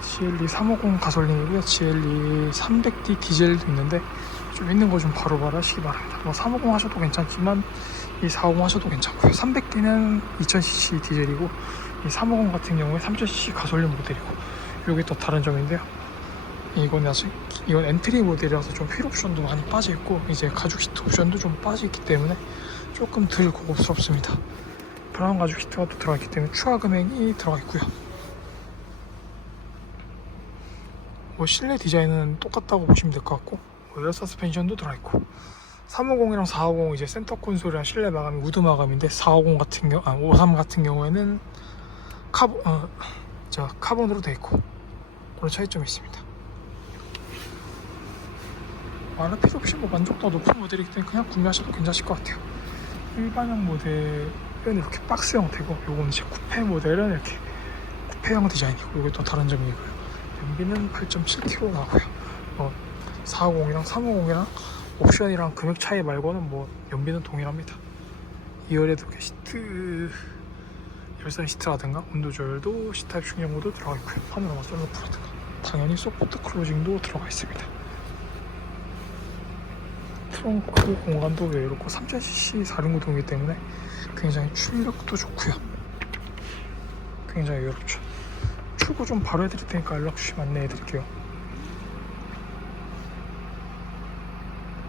GLE 350 가솔린이고요. GLE 300D 디젤도 있는데 좀 있는 거 좀 바로바로 하시기 바랍니다. 뭐 350 하셔도 괜찮지만 이 450 하셔도 괜찮고요. 300D는 2000cc 디젤이고 이 350 같은 경우에 3000cc 가솔린 모델이고 이게 또 다른 점인데요. 이건 아직 이건 엔트리 모델이라서 좀 휠 옵션도 많이 빠져 있고 이제 가죽 시트 옵션도 좀 빠져 있기 때문에 조금 덜 고급스럽습니다. 브라운 가죽 히트가 또 들어가 있기 때문에 추가 금액이 들어가 있고요. 뭐 실내 디자인은 똑같다고 보시면 될 것 같고 뭐 에어 서스펜션도 들어가 있고 350이랑 450 이제 센터 콘솔이랑 실내 마감이 우드 마감인데 450 같은 경우 아, 53 같은 경우에는 카본 어, 저 카본으로 돼 있고 그런 차이점이 있습니다. 말할 필요 없이 뭐 만족도가 높은 모델이기 때문에 그냥 구매하셔도 괜찮으실 것 같아요. 일반형 모델은 이렇게 박스 형태고 요거는 이제 쿠페 모델은 이렇게 쿠페형 디자인이고 이게 또 다른 점이고요. 연비는 8.7kg 나고요. 뭐 450이랑 350이랑 옵션이랑 금액 차이 말고는 뭐 연비는 동일합니다. 2열에도 이렇게 시트 열선 시트라든가 온도 조절도 C타입 충전구도 들어가 있고요. 파노라마 솔로프라든가 당연히 소프트 클로징도 들어가 있습니다. 트렁크 공간도 여유롭고 3000cc 4륜구동이기 때문에 굉장히 출력도 좋고요. 굉장히 여유롭죠. 출고 좀 바로 해드릴 테니까 연락 주시면 안내해 드릴게요.